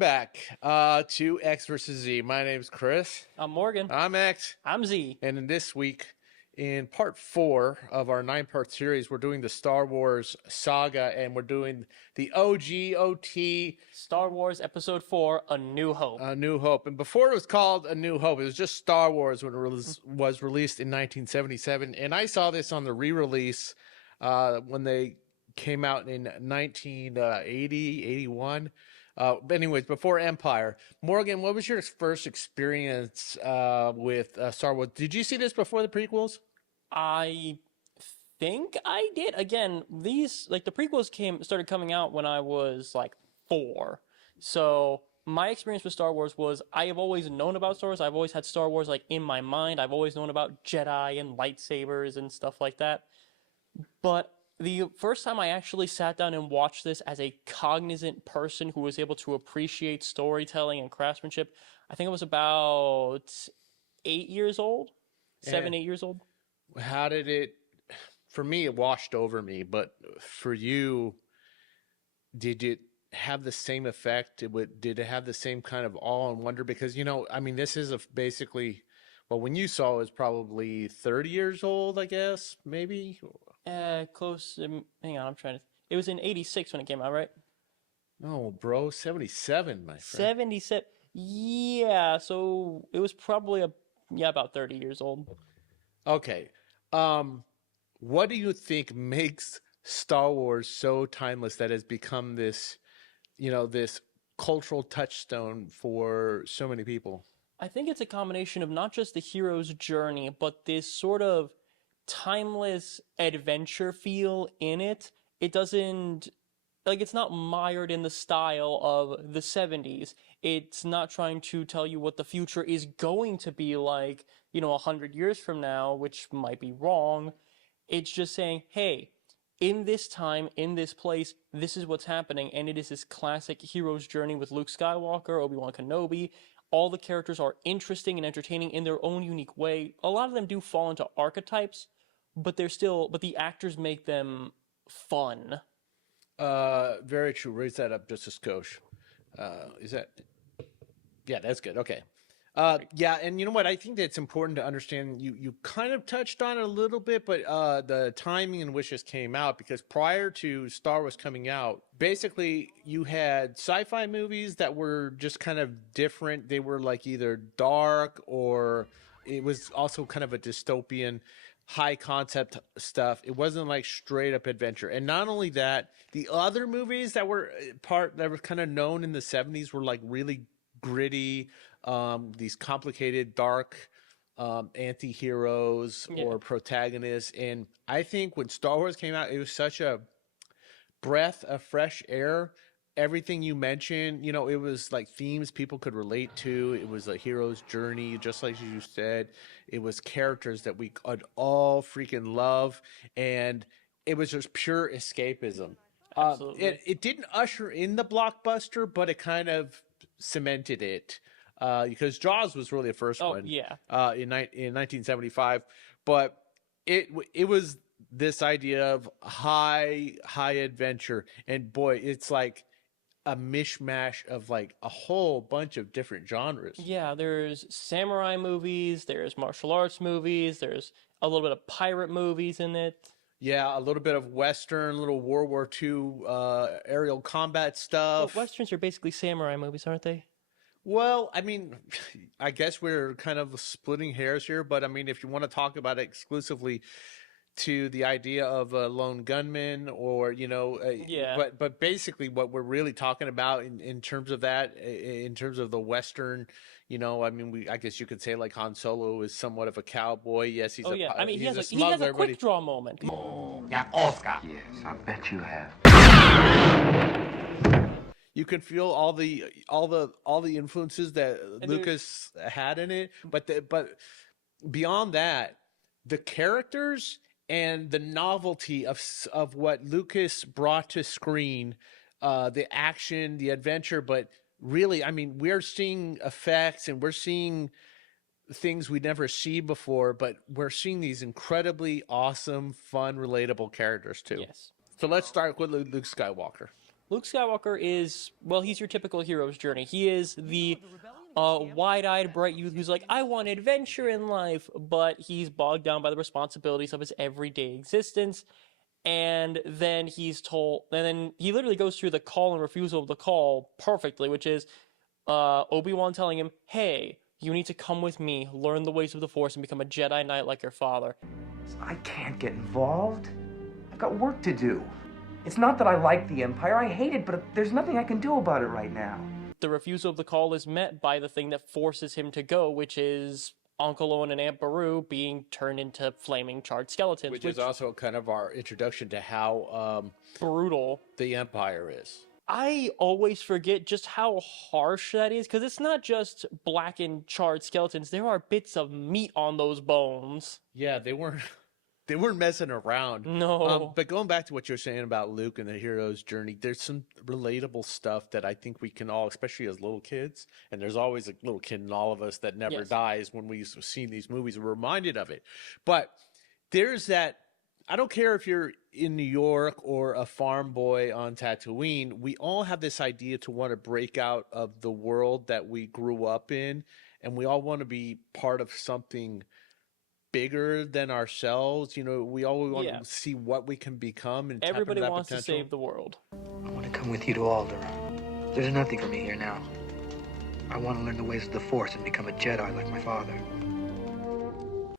back to X versus Z. My name's Chris. I'm Morgan. I'm X. I'm Z. And in this week, in part 4 of our 9-part series, we're doing the Star Wars saga, and we're doing the OG-OT Star Wars Episode 4, A New Hope. A New Hope. And before it was called A New Hope, it was just Star Wars when it was released in 1977. And I saw this on the re-release when they came out in 1980, 81. But anyways, before Empire. Morgan, what was your first experience with Star Wars? Did you see this before the prequels? I think I did. Again, these, like, the prequels started coming out when I was, 4. So my experience with Star Wars was I have always known about Star Wars. I've always had Star Wars, in my mind. I've always known about Jedi and lightsabers and stuff like that. But the first time I actually sat down and watched this as a cognizant person who was able to appreciate storytelling and craftsmanship, I think it was about 8 years old, 7, 8 years old. How did it, for me, it washed over me, but for you, did it have the same effect? Did it have the same kind of awe and wonder? Because, this is basically, well, when you saw it was probably 30 years old, I guess, maybe? Close. Hang on, I'm trying to. It was in '86 when it came out, right? No, bro, 77, my friend. 77. Yeah, so it was probably about 30 years old. Okay. What do you think makes Star Wars so timeless that has become this, this cultural touchstone for so many people? I think it's a combination of not just the hero's journey, but this sort of timeless adventure feel in it. It doesn't, it's not mired in the style of the 70s. It's not trying to tell you what the future is going to be like, 100 years from now, which might be wrong. It's just saying, hey, in this time, in this place, this is what's happening. And it is this classic hero's journey with Luke Skywalker, Obi-Wan Kenobi. All the characters are interesting and entertaining in their own unique way. A lot of them do fall into archetypes, but the actors make them fun. Very true. Raise that up just a skosh. Yeah, that's good. Okay. Yeah, and you know what? I think that it's important to understand. You kind of touched on it a little bit, but the timing in which this came out, because prior to Star Wars coming out, basically you had sci-fi movies that were just kind of different. They were like either dark or it was also kind of a dystopian, high concept stuff. It wasn't like straight up adventure. And not only that, the other movies that were kind of known in the 70s were like really gritty, these complicated, dark anti-heroes or protagonists. And I think when Star Wars came out, it was such a breath of fresh air. Everything you mentioned, it was like themes people could relate to. It was a hero's journey, just like you said. It was characters that we could all freaking love. And it was just pure escapism. Absolutely. It didn't usher in the blockbuster, but it kind of cemented it. Because Jaws was really the first one. Yeah. In 1975. But it was this idea of high adventure. And boy, it's like a mishmash of like a whole bunch of different genres. Yeah, there's samurai movies, there's martial arts movies, there's a little bit of pirate movies in it. Yeah, a little bit of Western, little World War II aerial combat stuff. Well, Westerns are basically samurai movies, aren't they? Well, I guess we're kind of splitting hairs here, but if you want to talk about it exclusively to the idea of a lone gunman or, but basically what we're really talking about in terms of that, in terms of the Western, I guess you could say like Han Solo is somewhat of a cowboy. Yes, he's he has a smuggler, quick draw moment. Yeah, Oscar. Yes, I bet you have. You can feel all the influences that Lucas had in it, but beyond that, the characters and the novelty of what Lucas brought to screen, the action, the adventure, but really, we're seeing effects and we're seeing things we never see before, but we're seeing these incredibly awesome, fun, relatable characters too. Yes. So let's start with Luke Skywalker. Luke Skywalker is, well, he's your typical hero's journey. He is the wide-eyed, bright youth who's like, I want adventure in life, but he's bogged down by the responsibilities of his everyday existence. And then he's told, and then he literally goes through the call and refusal of the call perfectly, which is Obi-Wan telling him, hey, you need to come with me, learn the ways of the Force, and become a Jedi Knight like your father. I can't get involved. I've got work to do. It's not that I like the Empire, I hate it, but there's nothing I can do about it right now. The refusal of the call is met by the thing that forces him to go, which is Uncle Owen and Aunt Beru being turned into flaming charred skeletons. Which is also kind of our introduction to how brutal the Empire is. I always forget just how harsh that is, because it's not just blackened, charred skeletons. There are bits of meat on those bones. Yeah, they weren't messing around. No. But going back to what you're saying about Luke and the hero's journey, there's some relatable stuff that I think we can all, especially as little kids, and there's always a little kid in all of us that never dies when we've seen these movies, we're reminded of it. But there's that, I don't care if you're in New York or a farm boy on Tatooine, we all have this idea to want to break out of the world that we grew up in, and we all want to be part of something bigger than ourselves. You know, we always want to see what we can become, and everybody wants potential. To save the world. I want to come with you to Alderaan. There's nothing for me here now. I want to learn the ways of the Force and become a Jedi like my father.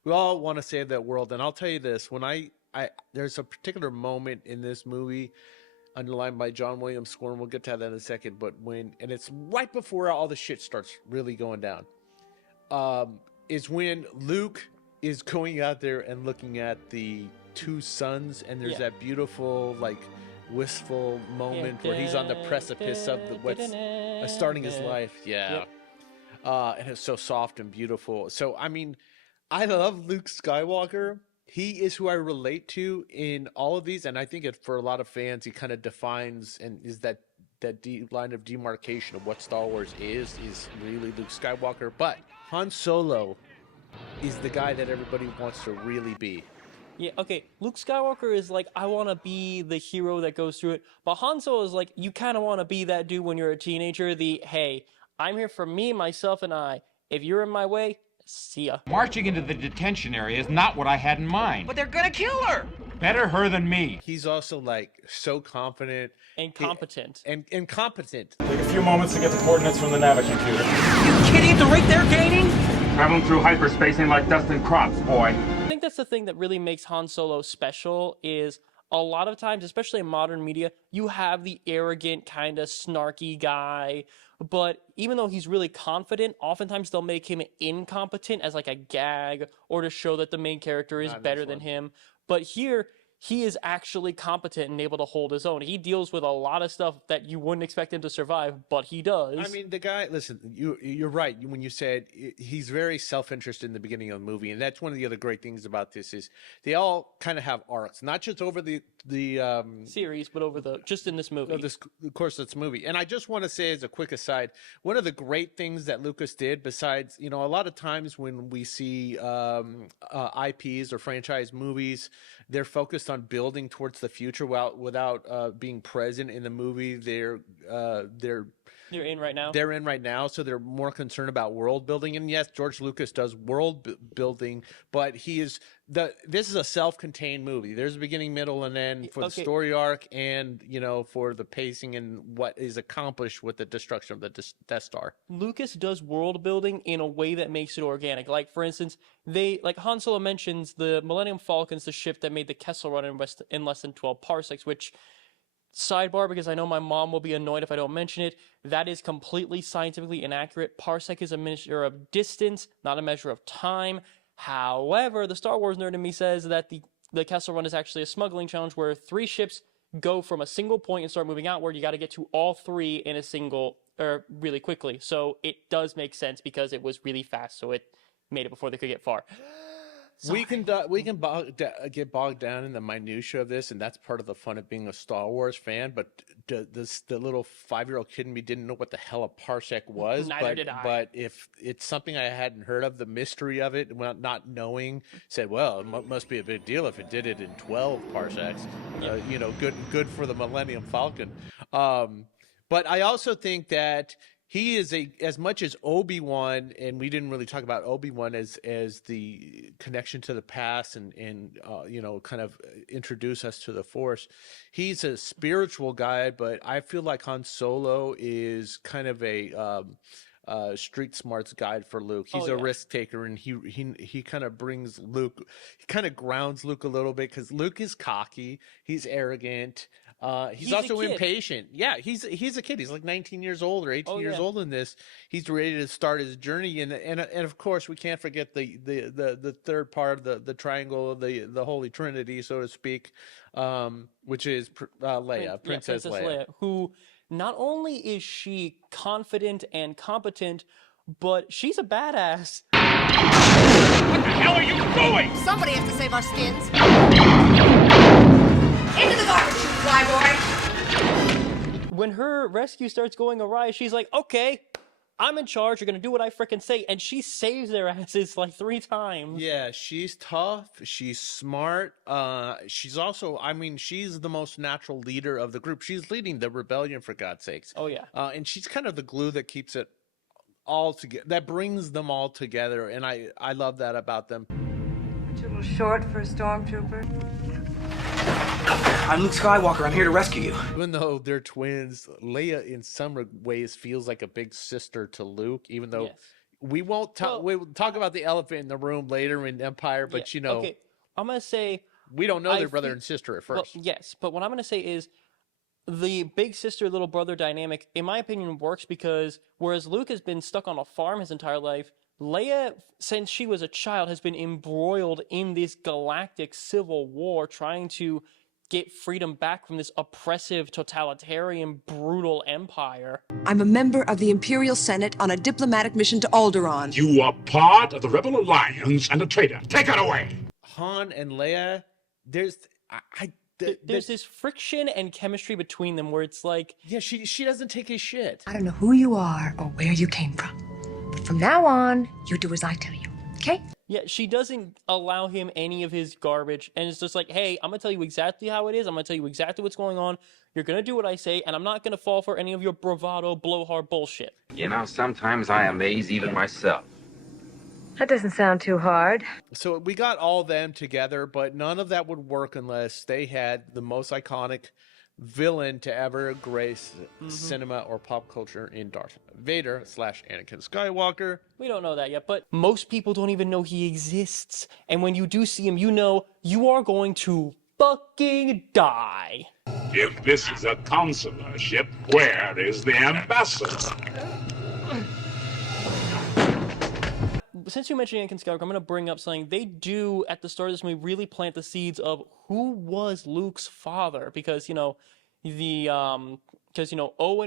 We all want to save that world, and I'll tell you this: when there's a particular moment in this movie, underlined by John Williams' score, and we'll get to that in a second. But and it's right before all the shit starts really going down, is when Luke is going out there and looking at the two suns, and there's that beautiful, like, wistful moment where he's on the precipice of starting his life. And it's so soft and beautiful. So I mean, I love Luke Skywalker. He is who I relate to in all of these, and I think for a lot of fans, he kind of defines and is that line of demarcation of what Star Wars is really Luke Skywalker. But Han Solo is the guy that everybody wants to really be. Yeah, okay, Luke Skywalker is like, I want to be the hero that goes through it, but Han Solo is like, you kind of want to be that dude when you're a teenager, hey, I'm here for me, myself, and I. If you're in my way, see ya. Marching into the detention area is not what I had in mind. But they're gonna kill her! Better her than me. He's also, like, so confident. And competent. And competent. Take a few moments to get the coordinates from the Navicomputer. You kidding? They're right there, Katie? Traveling through hyperspace ain't like dusting crops, boy. I think that's the thing that really makes Han Solo special is a lot of times, especially in modern media, you have the arrogant, kind of snarky guy, but even though he's really confident, oftentimes they'll make him incompetent as like a gag or to show that the main character is better than him. But here, he is actually competent and able to hold his own. He deals with a lot of stuff that you wouldn't expect him to survive, but he does. I mean, the guy, listen, you're right when you said he's very self-interested in the beginning of the movie, and that's one of the other great things about this is they all kind of have arcs, not just over the series, but over just in this movie. Of course, this movie. And I just want to say as a quick aside, one of the great things that Lucas did, besides, a lot of times when we see IPs or franchise movies, they're focused on building towards the future without being present in the movie. They're in right now. They're in right now, so they're more concerned about world building. And yes, George Lucas does world building, but this is a self-contained movie. There's a beginning, middle, and end for the story arc, and for the pacing and what is accomplished with the destruction of the Death Star. Lucas does world building in a way that makes it organic. Like, for instance, Han Solo mentions the Millennium Falcon's the ship that made the Kessel Run in less than 12 parsecs, which, sidebar, because I know my mom will be annoyed if I don't mention it, that is completely scientifically inaccurate. Parsec is a measure of distance, not a measure of time. However, the Star Wars nerd in me says that the Kessel Run is actually a smuggling challenge where 3 ships go from a single point and start moving outward. You got to get to all 3 in a single, or really quickly. So it does make sense because it was really fast, so it made it before they could get far. We can get bogged down in the minutia of this, and that's part of the fun of being a Star Wars fan. But the little 5-year-old kid in me didn't know what the hell a parsec was. Neither did I. But if it's something I hadn't heard of, the mystery of it, not knowing, said, well, it must be a big deal if it did it in 12 parsecs. Good for the Millennium Falcon. But I also think that he is as much as Obi-Wan, and we didn't really talk about Obi-Wan as the connection to the past and kind of introduce us to the Force. He's a spiritual guy, but I feel like Han Solo is kind of a street smarts guide for Luke. He's a risk taker, and he kind of brings Luke. He kind of grounds Luke a little bit because Luke is cocky. He's arrogant. He's also impatient. Yeah, he's a kid. He's like 19 years old or 18 years old in this. He's ready to start his journey, and of course we can't forget the third part of the triangle of the Holy Trinity, so to speak, which is Leia, Princess Leia, who not only is she confident and competent, but she's a badass. What the hell are you doing? Somebody has to save our skins. Into the garbage chute, flyboy! When her rescue starts going awry, she's like, okay, I'm in charge. You're going to do what I frickin' say. And she saves their asses like 3 times. Yeah, she's tough. She's smart. She's also, she's the most natural leader of the group. She's leading the rebellion, for God's sakes. Oh, yeah. And she's kind of the glue that keeps it all together, that brings them all together. And I love that about them. Too little short for a stormtrooper. I'm Luke Skywalker. I'm here to rescue you. Even though they're twins, Leia in some ways feels like a big sister to Luke, even though we won't talk. We'll talk about the elephant in the room later in Empire, but okay, I'm going to say we don't know their brother and sister at first. Well, yes, but what I'm going to say is the big sister little brother dynamic, in my opinion, works because whereas Luke has been stuck on a farm his entire life, Leia, since she was a child, has been embroiled in this galactic civil war trying to get freedom back from this oppressive, totalitarian, brutal empire. I'm a member of the Imperial Senate on a diplomatic mission to Alderaan. You are part of the Rebel Alliance and a traitor. Take it away! Han and Leia, there's this friction and chemistry between them where it's like... Yeah, she doesn't take his shit. I don't know who you are or where you came from, but from now on, you do as I tell you, okay? Yeah, she doesn't allow him any of his garbage, and it's just like, hey, I'm going to tell you exactly how it is, I'm going to tell you exactly what's going on, you're going to do what I say, and I'm not going to fall for any of your bravado, blowhard bullshit. You know, sometimes I amaze even myself. That doesn't sound too hard. So we got all them together, but none of that would work unless they had the most iconic villain to ever grace cinema or pop culture in Darth Vader / Anakin Skywalker. We don't know that yet, but most people don't even know he exists. And when you do see him, you know you are going to fucking die. If this is a consular ship, where is the ambassador? Since you mentioned Anakin Skywalker, I'm going to bring up something. They do, at the start of this movie, really plant the seeds of who was Luke's father. Because, Owen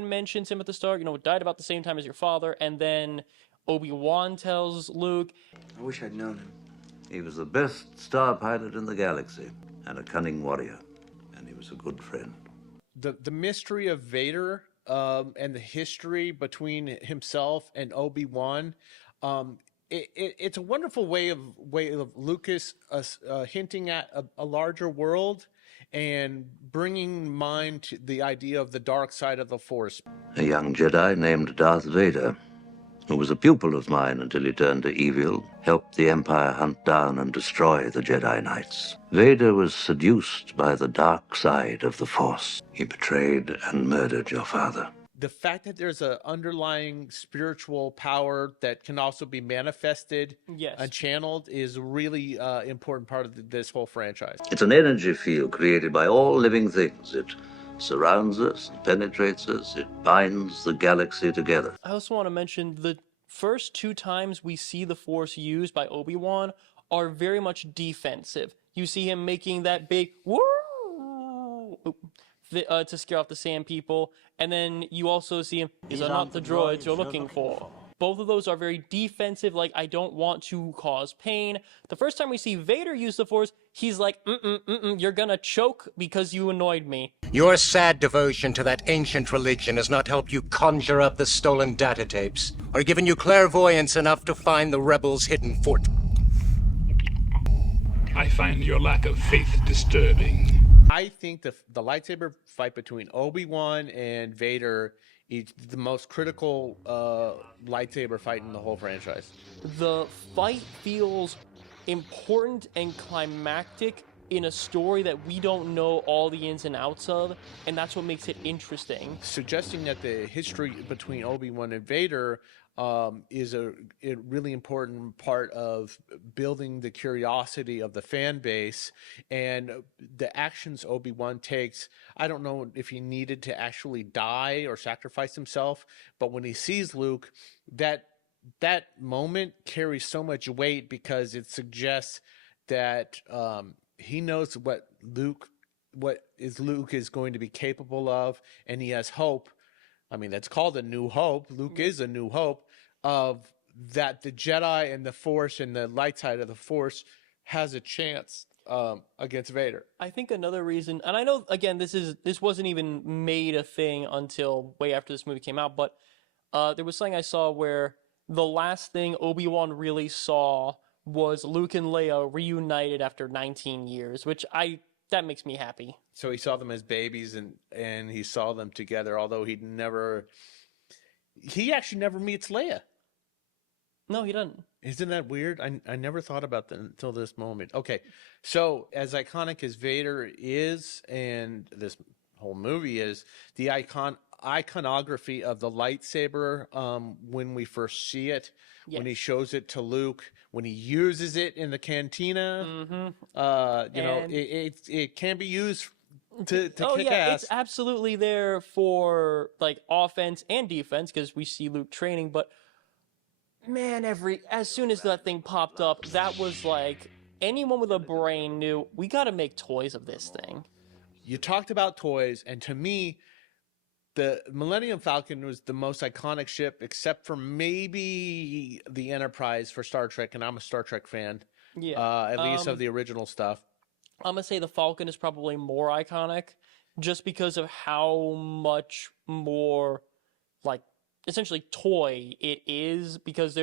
mentions him at the start, died about the same time as your father. And then Obi-Wan tells Luke. I wish I'd known him. He was the best star pilot in the galaxy and a cunning warrior. And he was a good friend. The mystery of Vader and the history between himself and Obi-Wan, it's a wonderful way of Lucas hinting at a larger world and bringing mind to the idea of the dark side of the Force. A young Jedi named Darth Vader, who was a pupil of mine until he turned to evil, helped the Empire hunt down and destroy the Jedi Knights. Vader was seduced by the dark side of the Force. He betrayed and murdered your father. The fact that there's an underlying spiritual power that can also be manifested and channeled is really important part of this whole franchise. It's an energy field created by all living things. It surrounds us, it penetrates us, it binds the galaxy together. I also want to mention the first 2 times we see the Force used by Obi-Wan are very much defensive. You see him making that big woo to scare off the Sand People, and then you also see him, these are not the droids you're looking for. both of those are very defensive, like, I don't want to cause pain. The first time we see Vader use the Force, he's like, you're gonna choke because you annoyed me. Your sad devotion to that ancient religion has not helped you conjure up the stolen data tapes, or given you clairvoyance enough to find the rebels' hidden fort. I find your lack of faith disturbing. I think the lightsaber fight between Obi-Wan and Vader is the most critical lightsaber fight in the whole franchise. The fight feels important and climactic in a story that we don't know all the ins and outs of, and that's what makes it interesting. Suggesting that the history between Obi-Wan and Vader is a really important part of building the curiosity of the fan base, and the actions Obi-Wan takes. I don't know if he needed to actually die or sacrifice himself, but when he sees Luke, that moment carries so much weight because it suggests that he knows what Luke is going to be capable of, and he has hope. I mean, that's called a new hope. Luke is a new hope of that the Jedi and the Force and the light side of the Force has a chance against Vader. I think another reason, and I know, again, this wasn't even made a thing until way after this movie came out, but there was something I saw where the last thing Obi-Wan really saw was Luke and Leia reunited after 19 years, which that makes me happy. So he saw them as babies, and he saw them together, although he actually never meets Leia. No, he doesn't. Isn't that weird? I never thought about that until this moment. Okay, so as iconic as Vader is, and this whole movie is, the iconography of the lightsaber when we first see it, Yes. when he shows it to Luke, when he uses it in the cantina, it can be used to kick ass. It's absolutely there for like offense and defense because we see Luke training, but man, as soon as that thing popped up, that was like anyone with a brain knew we got to make toys of this thing. You talked about toys, and to me, the Millennium Falcon was the most iconic ship, except for maybe the Enterprise for Star Trek, and I'm a Star Trek fan. Yeah, at least of the original stuff. I'm gonna say the Falcon is probably more iconic, just because of how much more, like, essentially toy it is. Because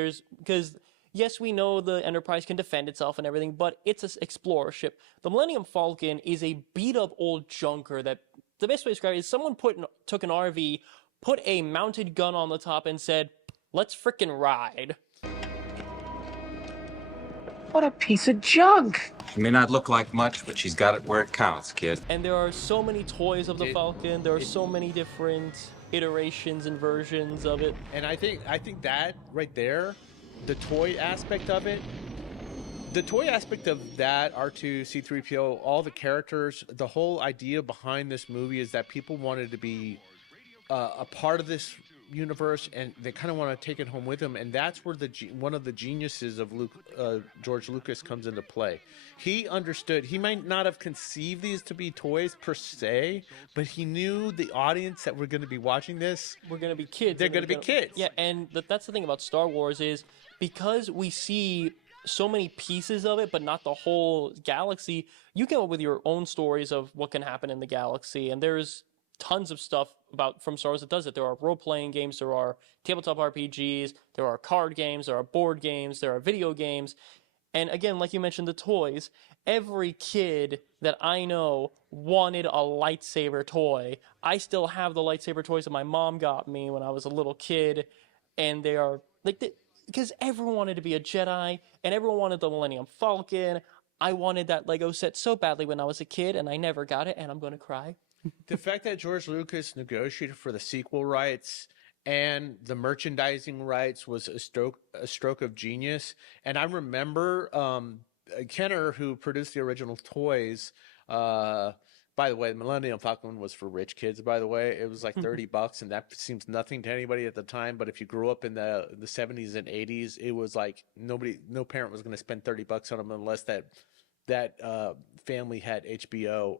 yes, we know the Enterprise can defend itself and everything, but it's an explorer ship. The Millennium Falcon is a beat up old junker that. The best way to describe it is someone took an RV, put a mounted gun on the top, and said, "Let's frickin' ride." What a piece of junk! She may not look like much, but she's got it where it counts, kid. And there are so many toys of the Falcon. There are so many different iterations and versions of it. And I think that right there, the toy aspect of it. The toy aspect of that, R2, C-3PO, all the characters, the whole idea behind this movie is that people wanted to be a part of this universe, and they kind of want to take it home with them, and that's where one of the geniuses of George Lucas comes into play. He understood, he might not have conceived these to be toys per se, but he knew the audience that were going to be watching this were going to be kids. They're going to be kids. Yeah, and that's the thing about Star Wars is because we see so many pieces of it, but not the whole galaxy, you come up with your own stories of what can happen in the galaxy, and there's tons of stuff from Star Wars that does it. There are role-playing games, there are tabletop RPGs, there are card games, there are board games, there are video games, and again, like you mentioned, the toys. Every kid that I know wanted a lightsaber toy. I still have the lightsaber toys that my mom got me when I was a little kid, and they are like because everyone wanted to be a Jedi, and everyone wanted the Millennium Falcon. I wanted that Lego set so badly when I was a kid, and I never got it, and I'm going to cry. The fact that George Lucas negotiated for the sequel rights and the merchandising rights was a stroke of genius. And I remember Kenner, who produced the original toys, by the way, the Millennium Falcon was for rich kids, by the way. It was like $30, and that seems nothing to anybody at the time. But if you grew up in the 70s and 80s, it was like no parent was going to spend $30 on them unless that family had HBO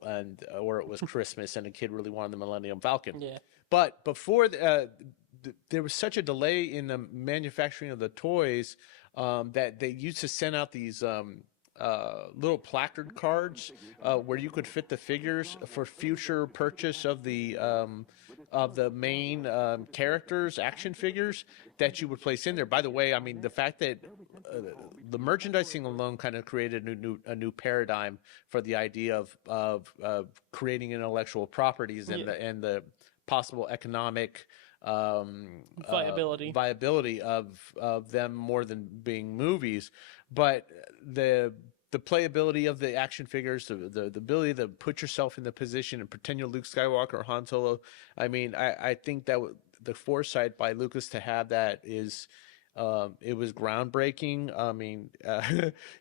or it was Christmas and a kid really wanted the Millennium Falcon. Yeah. But before there was such a delay in the manufacturing of the toys that they used to send out these little placard cards where you could fit the figures for future purchase of the main characters, action figures that you would place in there. By the way, I mean, the fact that the merchandising alone kind of created a new paradigm for the idea of creating intellectual properties and the possible economic viability of them more than being movies. But the playability of the action figures, the ability to put yourself in the position and pretend you're Luke Skywalker or Han Solo. I mean, I think that the foresight by Lucas to have that is, it was groundbreaking. I mean,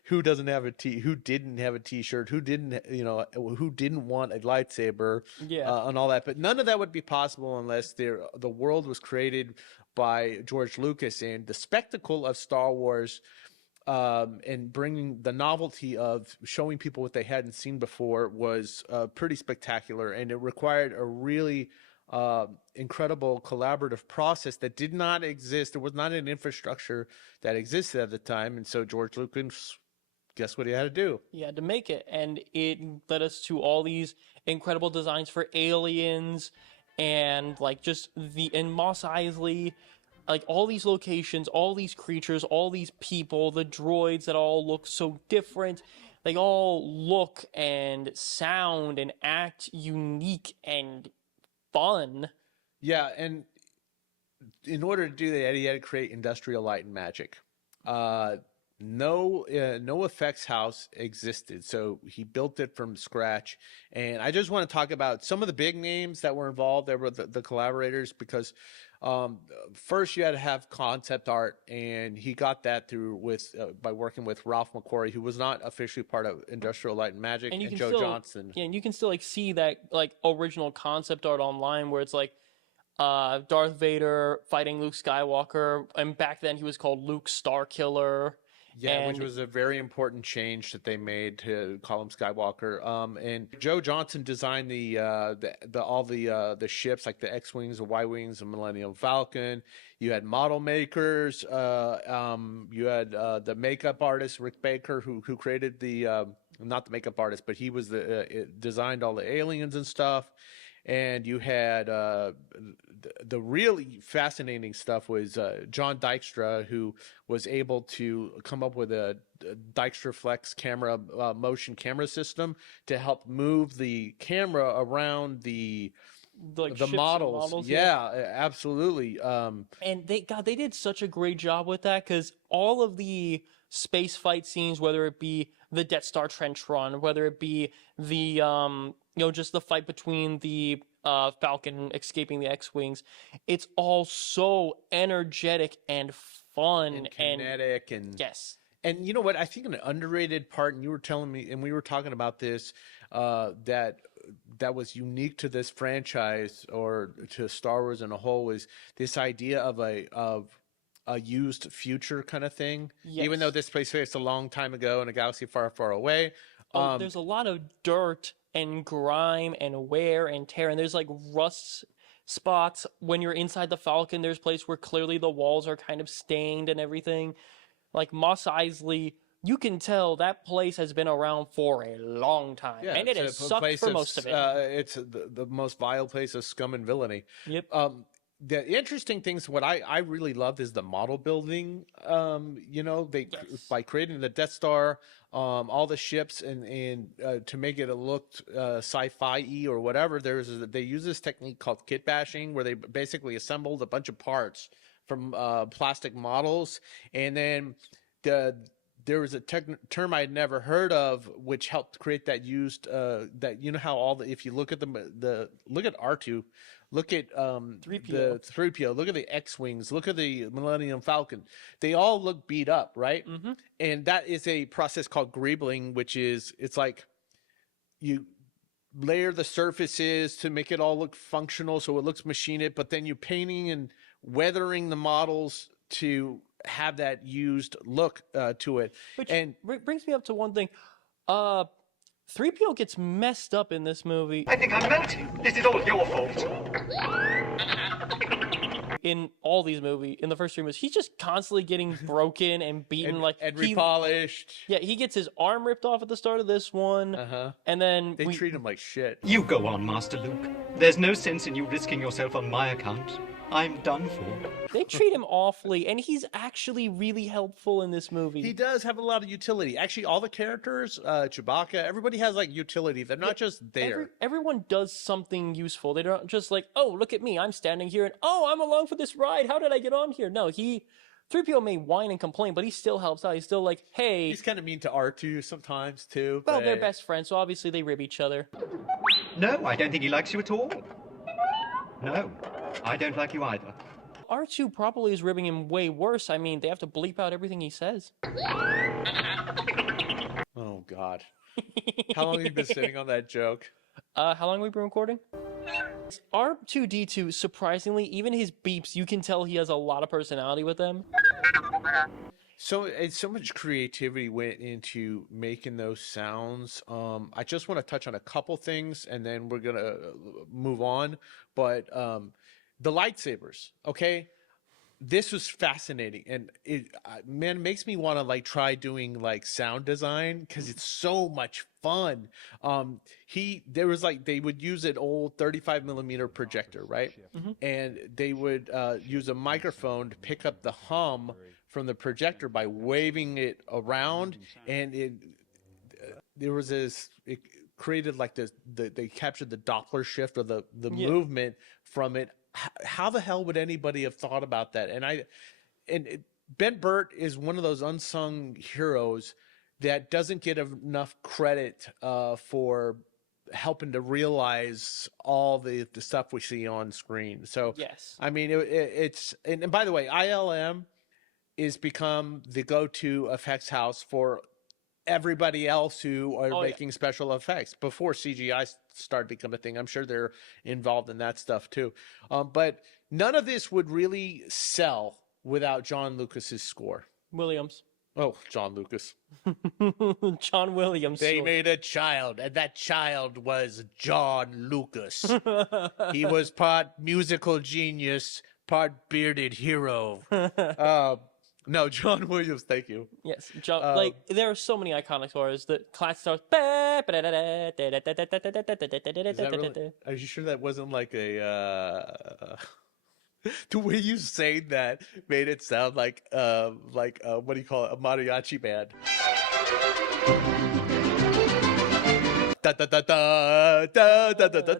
who didn't have a T-shirt? Who didn't want a lightsaber? And all that. But none of that would be possible unless the world was created by George Lucas, and the spectacle of Star Wars. And bringing the novelty of showing people what they hadn't seen before was pretty spectacular, and it required a really incredible collaborative process that did not exist. There was not an infrastructure that existed at the time, and so George Lucas, guess what he had to do? He had to make it, and it led us to all these incredible designs for aliens, and like and Mos Eisley. Like all these locations, all these creatures, all these people, the droids that all look so different. They all look and sound and act unique and fun. Yeah, and in order to do that, he had to create Industrial Light and Magic. No effects house existed, so he built it from scratch. And I just want to talk about some of the big names that were involved. There were the collaborators, because first you had to have concept art, and he got that through by working with Ralph McQuarrie, who was not officially part of Industrial Light and Magic, and Joe Johnston. Yeah, and you can still like see that like original concept art online, where it's like Darth Vader fighting Luke Skywalker, and back then he was called Luke Starkiller. Yeah, which was a very important change that they made to call him Skywalker. And Joe Johnston designed all the ships, like the X-wings, the Y-wings, the Millennium Falcon. You had model makers. You had the makeup artist Rick Baker, who created not the makeup artist, but he was designed all the aliens and stuff. And you had the really fascinating stuff was John Dykstra, who was able to come up with a Dykstra Flex camera motion camera system to help move the camera around the models. Yeah, absolutely. And they did such a great job with that, because all of the space fight scenes, whether it be the Death Star trench run, whether it be the just the fight between the Falcon escaping the X-wings, it's all so energetic and fun and kinetic and yes. And you know what? I think an underrated part, and you were telling me, and we were talking about this, that was unique to this franchise or to Star Wars in a whole, was this idea of a used future kind of thing. Yes. Even though this takes place a long time ago in a galaxy far, far away. There's a lot of dirt and grime and wear and tear, and there's like rust spots when you're inside the Falcon. There's places where clearly the walls are kind of stained and everything. Like Mos Eisley, you can tell that place has been around for a long time, and it has sucked for most of it. It's the most vile place of scum and villainy. Yep. The interesting things, what I really loved is the model building. By creating the Death Star, all the ships, and to make it look sci-fi-y or whatever, they use this technique called kit bashing, where they basically assembled a bunch of parts from plastic models, and then there was a term I'd never heard of, which helped create that used how if you look at look at R2, look at 3PO. the 3PO, look at the X-wings, look at the Millennium Falcon, they all look beat up, right? Mm-hmm. And that is a process called greebling, which is, it's like you layer the surfaces to make it all look functional so it looks machined, but then you painting and weathering the models to have that used look to it. Which brings me up to one thing. 3PO gets messed up in this movie. I think I'm melting. This is all your fault. in all these movies, in the first 3 movies, he's just constantly getting broken and beaten. and repolished. Yeah, he gets his arm ripped off at the start of this one. And then They treat him like shit. You go on, Master Luke. There's no sense in you risking yourself on my account. I'm done for. They treat him awfully, and he's actually really helpful in this movie. He does have a lot of utility. Actually, all the characters, Chewbacca, everybody has like utility. They're not just there. Everyone does something useful. They don't just like, oh, look at me, I'm standing here, and oh, I'm along for this ride. How did I get on here? No, 3PO may whine and complain, but he still helps out. He's still like, hey. He's kind of mean to R2 sometimes too. Well, but... they're best friends, so obviously they rib each other. No, I don't think he likes you at all. No, I don't like you either. R2 probably is ribbing him way worse. I mean, they have to bleep out everything he says. Oh, God. How long have you been sitting on that joke? How long have we been recording? R2-D2, surprisingly, even his beeps, you can tell he has a lot of personality with them. So much creativity went into making those sounds. I just want to touch on a couple things, and then we're gonna move on. But the lightsabers, okay? This was fascinating, and it makes me want to like try doing like sound design because it's so much fun. There was like they would use an old 35mm projector, right? And they would use a microphone to pick up the hum from the projector by waving it around, and it created like they captured the Doppler shift or the movement from it. How the hell would anybody have thought about that? Ben Burtt is one of those unsung heroes that doesn't get enough credit for helping to realize all the stuff we see on screen. So yes, I mean it's and by the way, ILM is become the go-to effects house for everybody else who are making special effects. Before CGI started to become a thing, I'm sure they're involved in that stuff too. But none of this would really sell without John Lucas's score. Williams. Oh, John Lucas. John Williams. They made a child, and that child was John Lucas. He was part musical genius, part bearded hero. No, John Williams, thank you. Yes, John. Like there are so many iconic scores. The class starts. Are you sure that wasn't like a? The way you say that made it sound like what do you call it? A mariachi band. Da, da, da, da, da, da, da, da,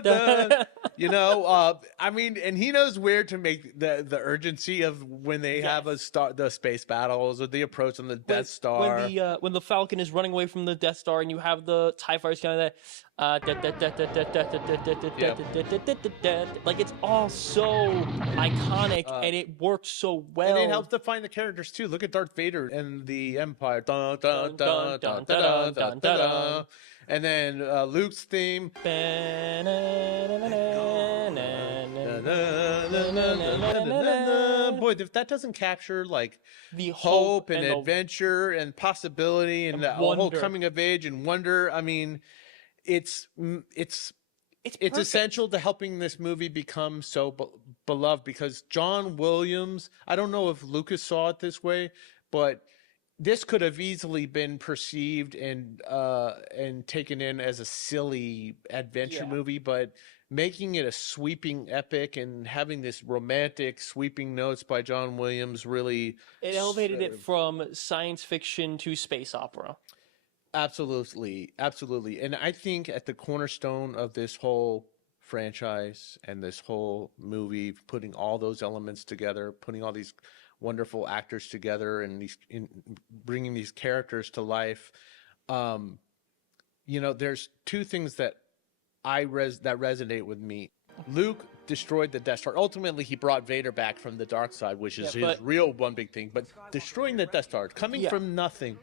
da. You know, I mean, and he knows where to make the urgency of when they have the space battles or the approach on the Death Star. When the Falcon is running away from the Death Star and you have the TIE fighters kind of like it's all so iconic and it works so well. And it helps define the characters too. Look at Darth Vader and the Empire. Dun, dun, dun, dun, dun, dun, dun, dun, dun. And then Luke's theme. Boy, if that doesn't capture like the hope and adventure and possibility and the whole coming of age and wonder, I mean, it's essential to helping this movie become so beloved because John Williams, I don't know if Lucas saw it this way, but this could have easily been perceived and taken in as a silly adventure movie, but making it a sweeping epic and having this romantic sweeping notes by John Williams really elevated it from science fiction to space opera. Absolutely. And I think at the cornerstone of this whole franchise and this whole movie, putting all those elements together, putting all these wonderful actors together and bringing these characters to life. You know, there's two things that that resonate with me. Luke destroyed the Death Star. Ultimately, he brought Vader back from the dark side, which is his real one big thing. But destroying the Death Star, coming from nothing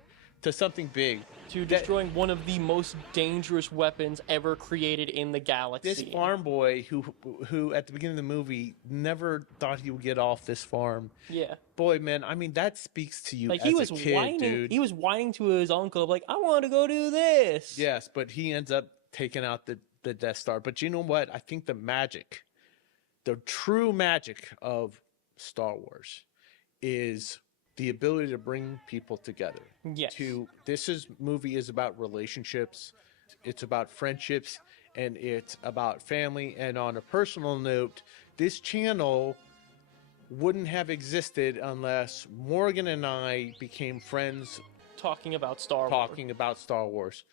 to something big, to destroying one of the most dangerous weapons ever created in the galaxy. This farm boy who at the beginning of the movie never thought he would get off this farm. Yeah. Boy, man, I mean that speaks to you like as a kid, whining, dude. He was whining to his uncle like, I want to go do this. Yes, but he ends up taking out the Death Star. But you know what? I think the magic the true magic of Star Wars is the ability to bring people together. Yes. Movie is about relationships, it's about friendships, and it's about family. And on a personal note, this channel wouldn't have existed unless Morgan and I became friends talking about Star Wars.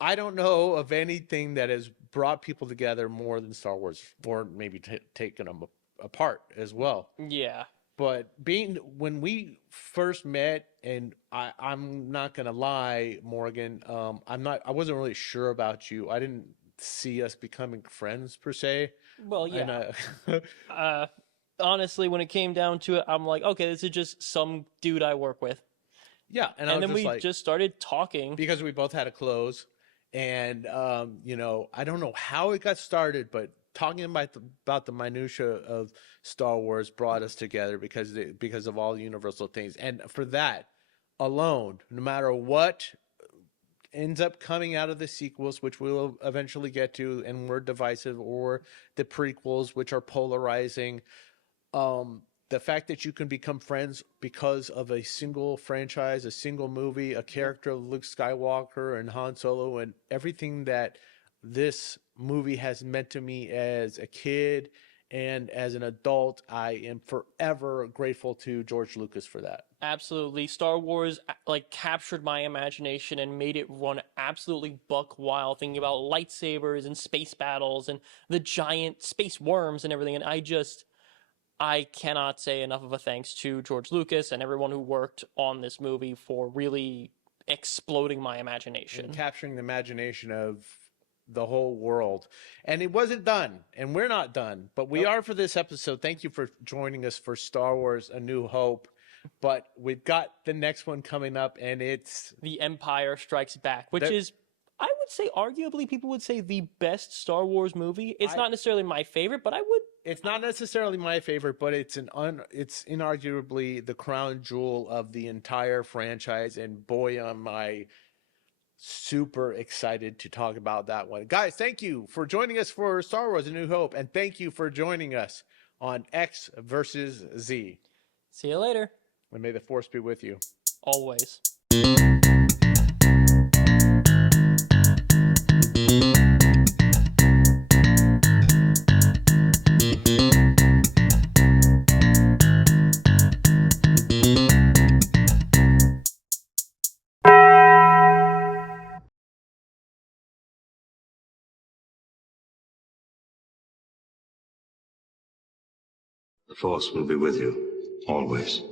I don't know of anything that has brought people together more than Star Wars, or maybe taken them apart as well. Yeah. But when we first met, and I'm not gonna lie, Morgan, I wasn't really sure about you. I didn't see us becoming friends per se. Well, yeah. And, honestly, when it came down to it, I'm like, okay, this is just some dude I work with. Yeah, and then we just started talking because we both had to close, and you know, I don't know how it got started, but talking about the minutia of Star Wars brought us together because of all the universal things. And for that alone, no matter what ends up coming out of the sequels, which we'll eventually get to, and we're divisive, or the prequels, which are polarizing, the fact that you can become friends because of a single franchise, a single movie, a character of Luke Skywalker and Han Solo, and everything that this movie has meant to me as a kid and as an adult, I am forever grateful to George Lucas for that. Absolutely. Star Wars like captured my imagination and made it run absolutely buck wild, thinking about lightsabers and space battles and the giant space worms and everything. And I cannot say enough of a thanks to George Lucas and everyone who worked on this movie for really exploding my imagination. And capturing the imagination of the whole world. And it wasn't done, and we're not done, but we are for this episode. Thank you for joining us for Star Wars A New Hope. But we've got the next one coming up, and it's The Empire Strikes Back, which is, I would say, arguably people would say the best Star Wars movie. It's not necessarily my favorite, but it's not necessarily my favorite, but it's it's inarguably the crown jewel of the entire franchise. And boy, am I super excited to talk about that one. Guys, thank you for joining us for Star Wars A New Hope, and thank you for joining us on X versus Z. See you later. And may the Force be with you. Always. The Force will be with you, always.